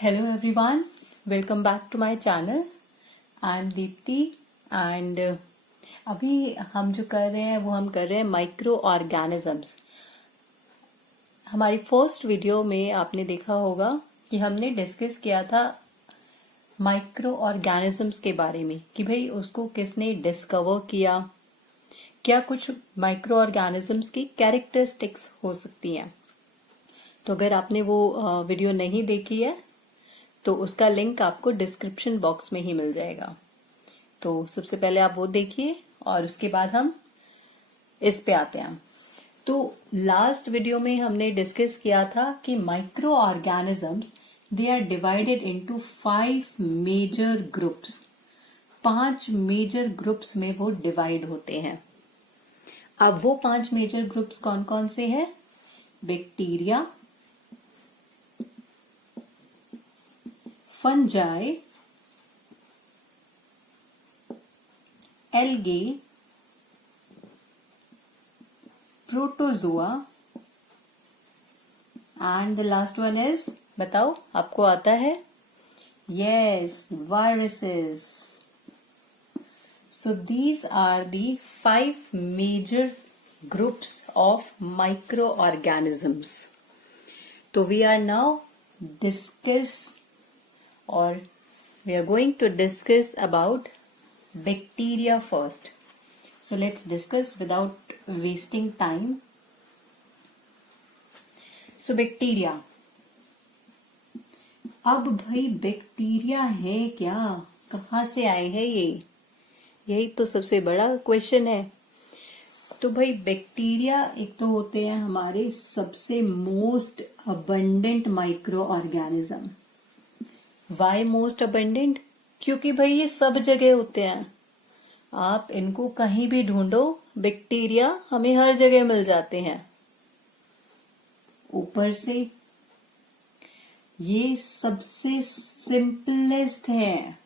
Hello everyone, welcome back to my channel. I am Deepti and अभी हम जो कर रहे हैं वो हम कर रहे हैं माइक्रो ऑर्गेनिजम्स. हमारी फर्स्ट वीडियो में आपने देखा होगा कि हमने डिस्कस किया था माइक्रो ऑर्गेनिजम्स के बारे में कि भाई उसको किसने डिस्कवर किया, क्या कुछ माइक्रो ऑर्गेनिजम्स की कैरेक्टरिस्टिक्स हो सकती हैं. तो अगर आपने वो वीडियो नहीं देखी है तो उसका लिंक आपको डिस्क्रिप्शन बॉक्स में ही मिल जाएगा. तो सबसे पहले आप वो देखिए और उसके बाद हम इस पे आते हैं. तो लास्ट वीडियो में हमने डिस्कस किया था कि microorganisms they are divided into 5 major groups. 5 major groups में वो डिवाइड होते हैं. अब वो 5 मेजर ग्रुप्स कौन कौन से हैं? Bacteria, fungi, algae, protozoa and the last one is, बताओ आपको आता है? Yes, viruses. So these are the 5 major groups of microorganisms. So we are now we are going to discuss about bacteria first. So let's discuss without wasting time. So bacteria. अब भाई bacteria है क्या? कहाँ से आए हैं ये? यही तो सबसे बड़ा क्वेश्चन है. तो भाई बैक्टीरिया एक तो होते हैं हमारे सबसे most abundant micro organism. Why most abundant? क्योंकि भाई ये सब जगह होते हैं. आप इनको कहीं भी ढूंढो, बैक्टीरिया हमें हर जगह मिल जाते हैं. ऊपर से ये सबसे सिंपलेस्ट है.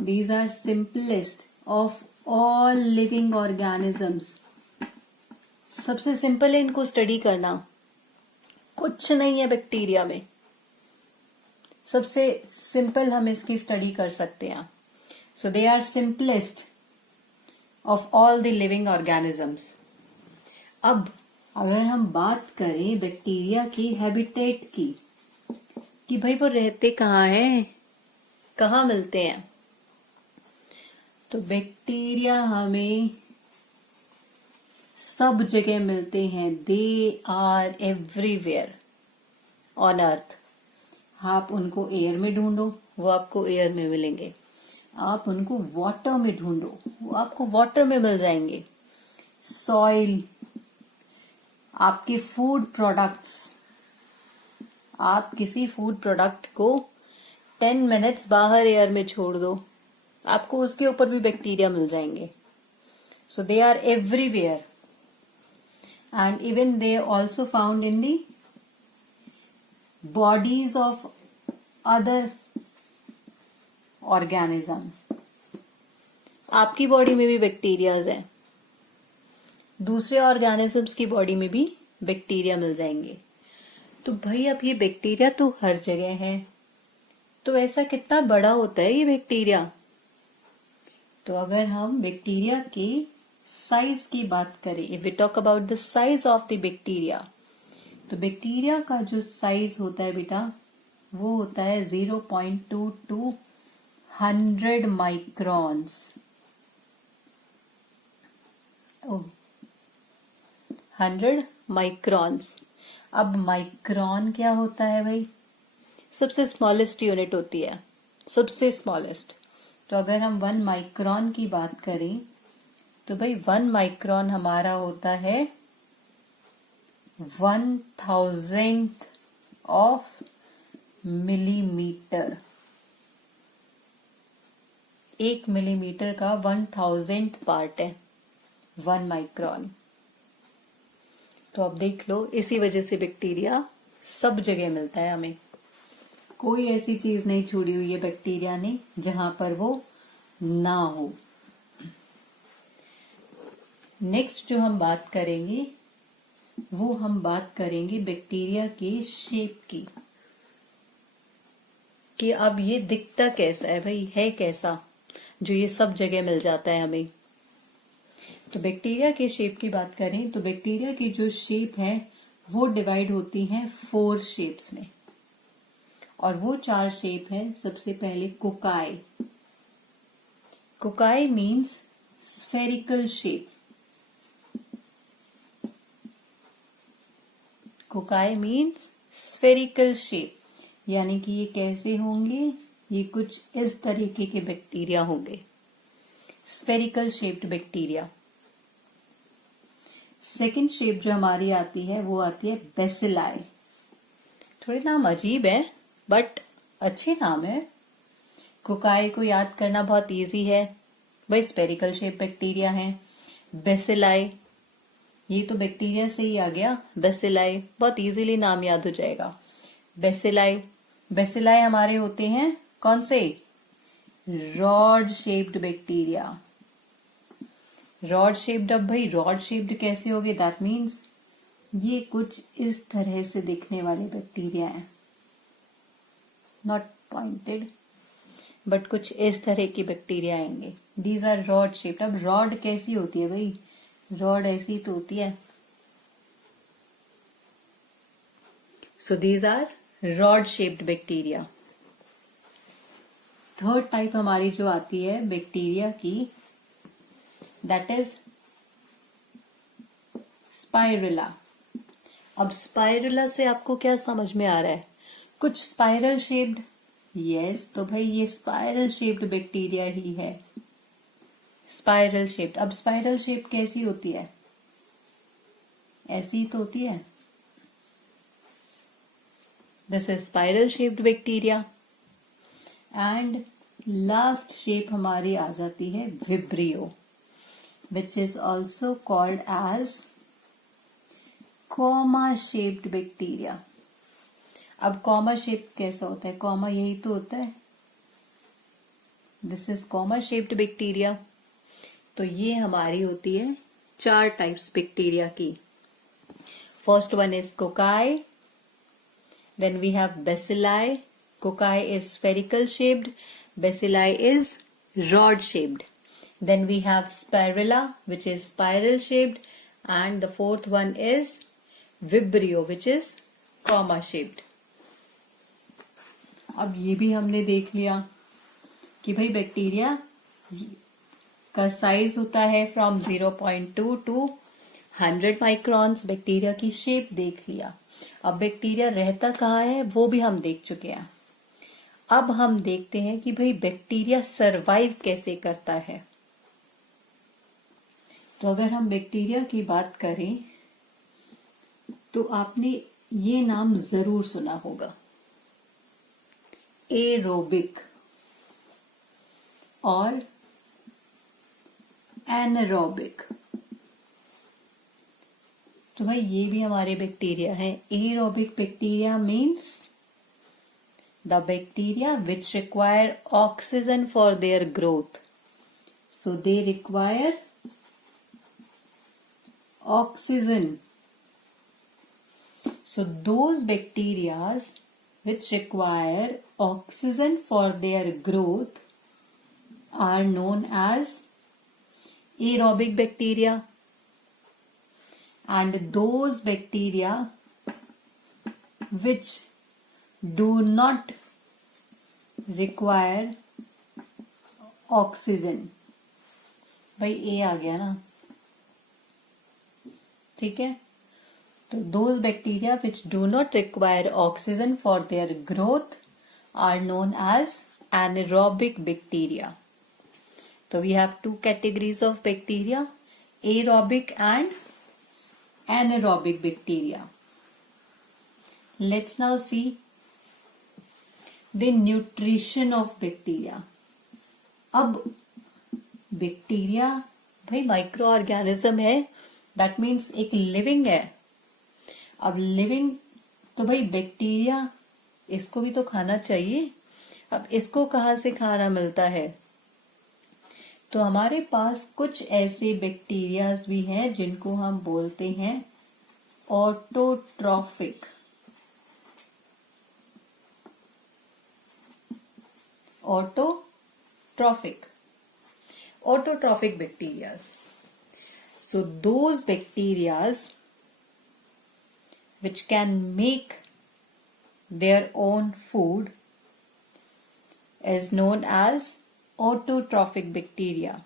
These are simplest of all living organisms. सबसे सिंपल है इनको स्टडी करना. कुछ नहीं है बैक्टीरिया में. सबसे सिंपल हम इसकी स्टडी कर सकते हैं. So they are simplest of all the living organisms. अब अगर हम बात करें बैक्टीरिया की हैबिटेट की, कि भाई वो रहते कहाँ हैं, कहाँ मिलते हैं, तो बैक्टीरिया हमें सब जगह मिलते हैं. They are everywhere on earth. आप उनको एयर में ढूंढो, वो आपको एयर में मिलेंगे. आप उनको वाटर में ढूंढो, वो आपको वाटर में मिल जाएंगे. सॉइल, आपके फूड प्रोडक्ट्स, आप किसी फूड प्रोडक्ट को 10 मिनट्स बाहर एयर में छोड़ दो, आपको उसके ऊपर भी बैक्टीरिया मिल जाएंगे. So they are everywhere and even they also found in the bodies of other organism. आपकी बॉडी में भी बैक्टीरियाज हैं, दूसरे ऑर्गेनिजम्स की बॉडी में भी बैक्टीरिया मिल जाएंगे. तो भाई अब ये बैक्टीरिया तो हर जगह है, तो ऐसा कितना बड़ा होता है ये बैक्टीरिया? तो अगर हम बैक्टीरिया के साइज की बात करें, if we talk about the size of the bacteria, तो बैक्टीरिया का जो साइज होता है बेटा, वो होता है 0.2 to 100 माइक्रॉन्स. 100 माइक्रॉन्स. अब माइक्रॉन क्या होता है भाई? सबसे स्मॉलेस्ट यूनिट होती है, सबसे स्मॉलेस्ट. तो अगर हम 1 माइक्रॉन की बात करें तो भाई 1 माइक्रॉन हमारा होता है 1,000th ऑफ मिलीमीटर. 1 मिलीमीटर का 1000th पार्ट है 1 माइक्रॉन. तो अब देख लो, इसी वजह से बैक्टीरिया सब जगह मिलता है हमें. कोई ऐसी चीज नहीं छोड़ी हुई है बैक्टीरिया ने जहां पर वो ना हो. नेक्स्ट जो हम बात करेंगे वो हम बात करेंगे बैक्टीरिया के शेप की. कि अब ये दिखता कैसा है भाई, है कैसा जो ये सब जगह मिल जाता है हमें। तो बैक्टीरिया के शेप की बात करें तो बैक्टीरिया की जो शेप है वो डिवाइड होती हैं 4 शेप्स में, और वो 4 शेप है। सबसे पहले cocci. Cocci means spherical shape. Cocci means spherical shape, यानी कि ये कैसे होंगे, ये कुछ इस तरीके के बैक्टीरिया होंगे, spherical shaped bacteria. Second shape जो हमारी आती है वो आती है बेसिलाई। थोड़े नाम अजीब है बट अच्छे नाम है। कोकाई को याद करना बहुत इजी है भाई, स्फेरिकल शेप बैक्टीरिया है। बेसिलाई, ये तो बैक्टीरिया से ही आ गया, बेसिलाई बहुत इजीली नाम याद हो जाएगा। बेसिलाई, बेसिलाई हमारे होते हैं कौन से, rod shaped bacteria. Rod shaped, अब भाई रॉड शेप्ड कैसे हो गए, दैट मीन्स ये कुछ इस तरह से दिखने वाले बैक्टीरिया हैं, नॉट पॉइंटेड बट कुछ इस तरह की बैक्टीरिया आएंगे। These are rod shaped. अब रॉड कैसी होती है भाई, रॉड ऐसी तो होती है। So these are rod shaped bacteria. Third type हमारी जो आती है बैक्टीरिया की, दैट इज स्पाइरुला। अब स्पाइरुला से आपको क्या समझ में आ रहा है, कुछ स्पाइरल शेप्ड। यस, तो भाई ये स्पाइरल शेप्ड बैक्टीरिया ही है, स्पाइरल शेप्ड। अब स्पाइरल शेप कैसी होती है, ऐसी तो होती है। This is spiral shaped bacteria. And last shape हमारी आ जाती है vibrio, which is also called as comma shaped bacteria। अब कॉमा शेप कैसा होता है, कॉमा यही तो होता है, this is comma shaped bacteria. तो ये हमारी होती है 4 टाइप्स बैक्टीरिया की। First one is cocci, then we have bacilli. Cocci is spherical shaped, bacilli is rod shaped. Then we have spirilla, which is spiral shaped, and the fourth one is vibrio, which is comma shaped. अब ये भी हमने देख लिया कि भाई bacteria का size होता है फ्रॉम 0.2 टू 100 माइक्रॉन्स। बैक्टीरिया की शेप देख लिया। अब बैक्टीरिया रहता कहाँ है वो भी हम देख चुके हैं। अब हम देखते हैं कि भाई बैक्टीरिया सरवाइव कैसे करता है। तो अगर हम बैक्टीरिया की बात करें तो आपने ये नाम जरूर सुना होगा, एरोबिक और एनारोबिक। तो भाई ये भी हमारे बैक्टीरिया हैं। Aerobic bacteria means the bacteria which require oxygen for their growth. So they require oxygen. So those bacteria which require oxygen for their growth are known as aerobic bacteria, and those bacteria which do not require oxygen, भाई ए आ गया ना, ठीक है। तो those bacteria which do not require oxygen for their growth are known as anaerobic bacteria. So we have 2 categories of bacteria, aerobic and anaerobic bacteria. Let's now see the nutrition of bacteria. अब bacteria भाई micro organism है, that means एक living है। अब living तो भाई bacteria, इसको भी तो खाना चाहिए। अब इसको कहाँ से खाना मिलता है, तो हमारे पास कुछ ऐसे बैक्टीरियाज भी हैं जिनको हम बोलते हैं autotrophic. autotrophic. Autotrophic bacteria. So those bacteria which can make their own food is known as autotrophic bacteria.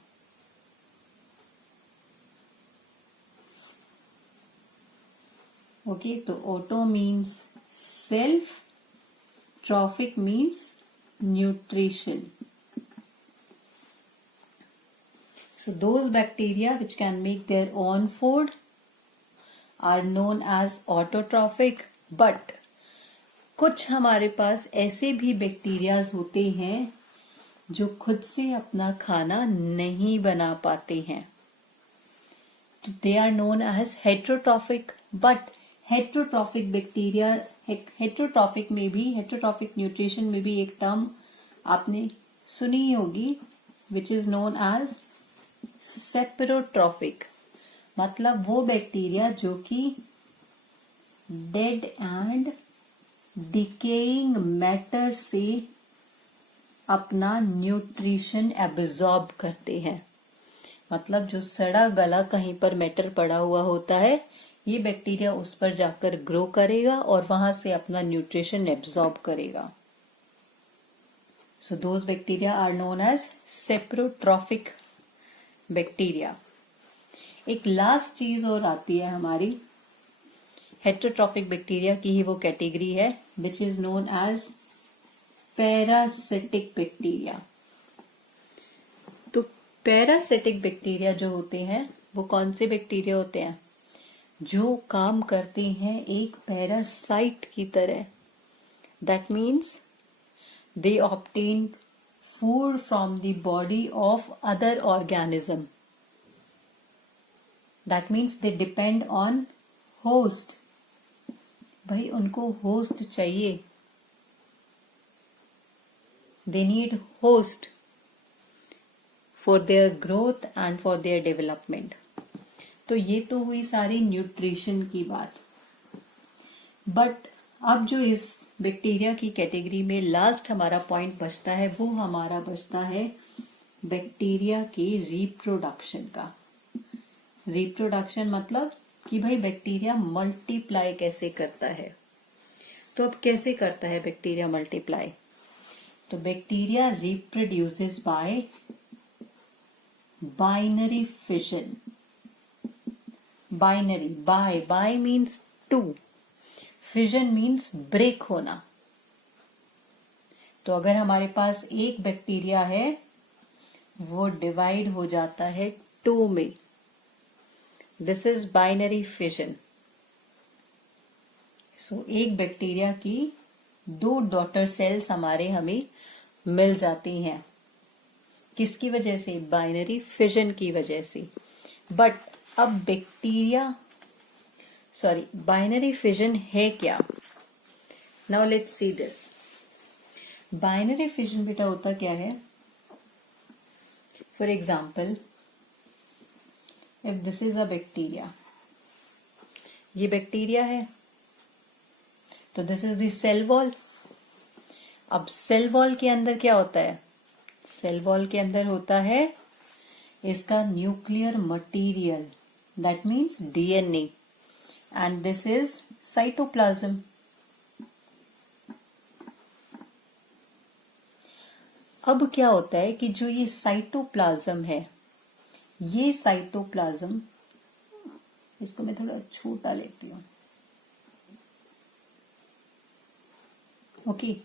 Okay, so auto means self, trophic means nutrition. So those bacteria which can make their own food are known as autotrophic. But कुछ हमारे पास ऐसे भी bacterias होते हैं जो खुद से अपना खाना नहीं बना पाते हैं. They are known as heterotrophic. But heterotrophic bacteria, heterotrophic में भी, हेट्रोट्रॉफिक न्यूट्रिशन में भी एक टर्म आपने सुनी होगी विच इज नोन एज सेपरोट्रॉफिक. मतलब वो बैक्टीरिया जो कि डेड एंड डिकेइंग मैटर से अपना न्यूट्रिशन एब्जॉर्ब करते हैं. मतलब जो सड़ा गला कहीं पर मैटर पड़ा हुआ होता है, ये बैक्टीरिया उस पर जाकर ग्रो करेगा और वहां से अपना न्यूट्रिशन एब्जॉर्ब करेगा. So those bacteria are known as saprotrophic bacteria. एक लास्ट चीज और आती है हमारी हेट्रोट्रॉफिक बैक्टीरिया की ही वो कैटेगरी है which is known as parasitic bacteria. तो पैरासिटिक बैक्टीरिया जो होते हैं वो कौन से बैक्टीरिया होते हैं? जो काम करते हैं एक पैरासाइट की तरह. That means they obtain food from the body of other organism. That means they depend on host. भाई उनको होस्ट चाहिए, they need host for their growth and for their development. तो ये तो हुई सारी न्यूट्रिशन की बात. बट अब जो इस बैक्टीरिया की कैटेगरी में लास्ट हमारा पॉइंट बचता है वो हमारा बचता है बैक्टीरिया के रिप्रोडक्शन का. रिप्रोडक्शन मतलब कि भाई बैक्टीरिया मल्टीप्लाई कैसे करता है. तो अब कैसे करता है बैक्टीरिया मल्टीप्लाई? तो bacteria reproduces by binary fission. Binary, bi means two, fission means break होना. तो अगर हमारे पास एक बैक्टीरिया है वो डिवाइड हो जाता है टू में. This is binary fission. So एक बैक्टीरिया की दो डॉटर सेल्स हमें मिल जाती हैं. किसकी वजह से? बाइनरी फिजन की वजह से. बट अब बाइनरी फिजन है क्या? Now let's see this. Binary fission बेटा होता क्या है? For example, if this is a bacteria, ये बैक्टीरिया है तो this is the cell wall. अब सेल वॉल के अंदर क्या होता है? सेल वॉल के अंदर होता है इसका nuclear material, that means DNA, and this is cytoplasm. अब क्या होता है कि जो ये साइटोप्लाज्म है, ये साइटोप्लाज्म, इसको मैं थोड़ा छोटा लेती हूं. ओके,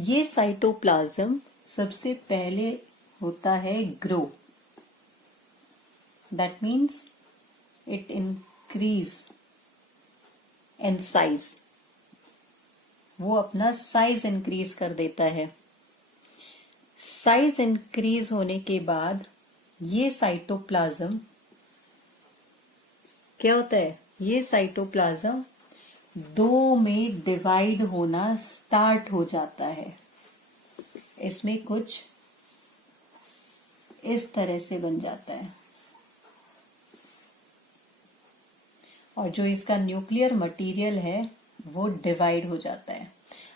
ये साइटोप्लाज्म सबसे पहले होता है grow. That means it increase in size. वो अपना साइज इंक्रीज कर देता है. साइज इंक्रीज होने के बाद ये साइटोप्लाज्म क्या होता है? ये साइटोप्लाज्म दो में डिवाइड होना स्टार्ट हो जाता है. इसमें कुछ इस तरह से बन जाता है और जो इसका न्यूक्लियर मटेरियल है वो डिवाइड हो जाता है.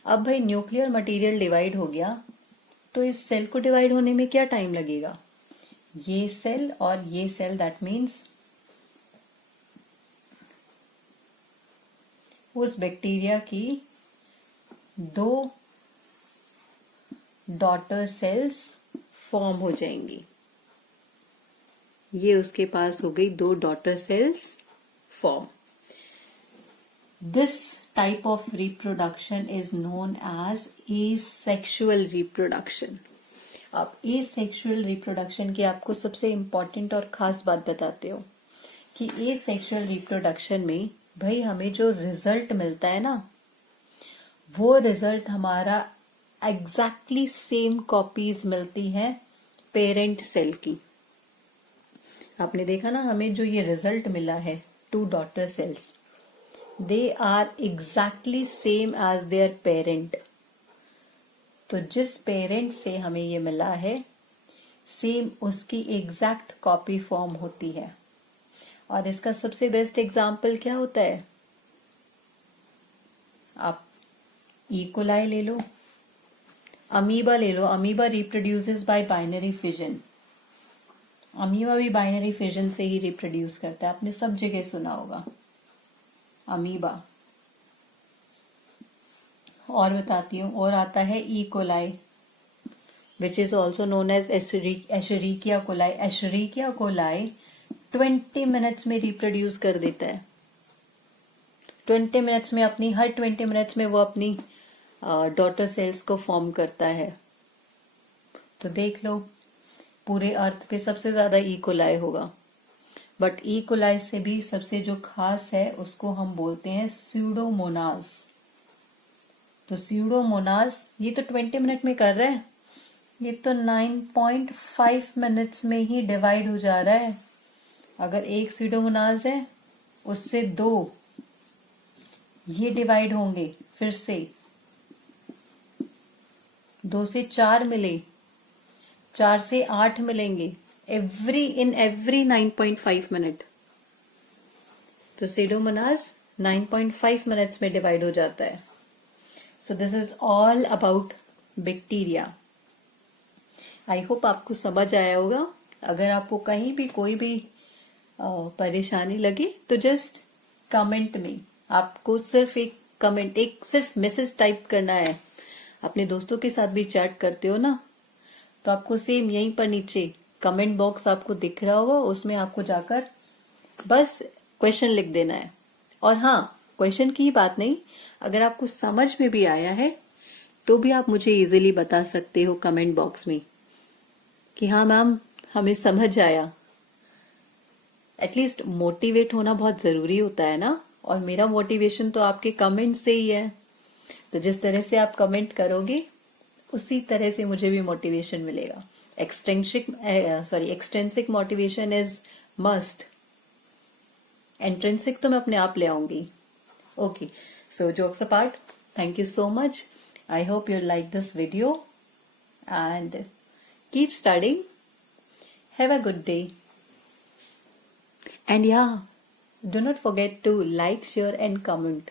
अब भाई न्यूक्लियर मटेरियल डिवाइड हो गया तो इस सेल को डिवाइड होने में क्या टाइम लगेगा? ये सेल और ये सेल, दैट मीन्स उस बैक्टीरिया की 2 डॉटर सेल्स फॉर्म हो जाएंगी। ये उसके पास हो गई 2 daughter cells form. This type of reproduction is known as asexual reproduction. अब एसेक्सुअल रिप्रोडक्शन की आपको सबसे इंपॉर्टेंट और खास बात बताते हो कि एसेक्सुअल रिप्रोडक्शन में भाई हमें जो रिजल्ट मिलता है ना, वो रिजल्ट हमारा एग्जैक्टली सेम कॉपीज मिलती हैं पेरेंट सेल की। आपने देखा ना, हमें जो ये रिजल्ट मिला है 2 daughter cells, they are exactly same as their parent. तो जिस पेरेंट से हमें ये मिला है, सेम उसकी एग्जैक्ट कॉपी फॉर्म होती है। और इसका सबसे बेस्ट एग्जाम्पल क्या होता है? आप इकोलाई ले लो, अमीबा ले लो। Amoeba reproduces by binary fission. Amoeba भी बाइनरी फिजन से ही रिप्रोड्यूस करता है, आपने सब जगह सुना होगा अमीबा। और बताती हूँ, और आता है E coli, which is also known as Escherichia coli. Escherichia coli 20 minutes में रिप्रोड्यूस कर देता है। 20 मिनट्स में अपनी, हर 20 मिनट्स में वो अपनी डॉटर सेल्स को फॉर्म करता है। तो देख लो, पूरे अर्थ पे सबसे ज्यादा ई कोलाई होगा। बट ई कोलाई से भी सबसे जो खास है उसको हम बोलते हैं स्यूडोमोनास। तो स्यूडोमोनास ये तो 20 मिनट में कर रहा है, ये तो 9.5 मिनट्स में ही डिवाइड हो जा रहा है। अगर एक स्यूडोमोनास है, उससे 2 ये डिवाइड होंगे, फिर से 2 से 4 मिले, 4 से 8 मिलेंगे, एवरी 9.5 मिनट। तो स्यूडोमोनास 9.5 मिनट्स में डिवाइड हो जाता है। So this is all about bacteria. I hope आपको समझ आया होगा। अगर आपको कहीं भी कोई भी परेशानी लगे तो जस्ट कमेंट में, आपको सिर्फ एक कमेंट, एक सिर्फ मैसेज टाइप करना है। अपने दोस्तों के साथ भी चैट करते हो ना, तो आपको सेम यहीं पर नीचे कमेंट बॉक्स आपको दिख रहा होगा, उसमें आपको जाकर बस क्वेश्चन लिख देना है। और हाँ, क्वेश्चन की बात नहीं, अगर आपको समझ में भी आया है तो भी आप मुझे इजीली बता सकते हो कमेंट बॉक्स में कि हाँ मैम, हमें समझ आया। एटलीस्ट मोटिवेट होना बहुत जरूरी होता है ना, और मेरा मोटिवेशन तो आपके कमेंट से ही है। तो जिस तरह से आप कमेंट करोगे उसी तरह से मुझे भी मोटिवेशन मिलेगा। Extrinsic motivation is must, intrinsic तो मैं अपने आप ले आऊंगी। Okay, so jokes apart, thank you so much. I hope you like this video and keep studying. Have a good day. And yeah, do not forget to like, share and comment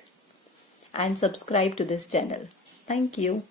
and subscribe to this channel. Thank you.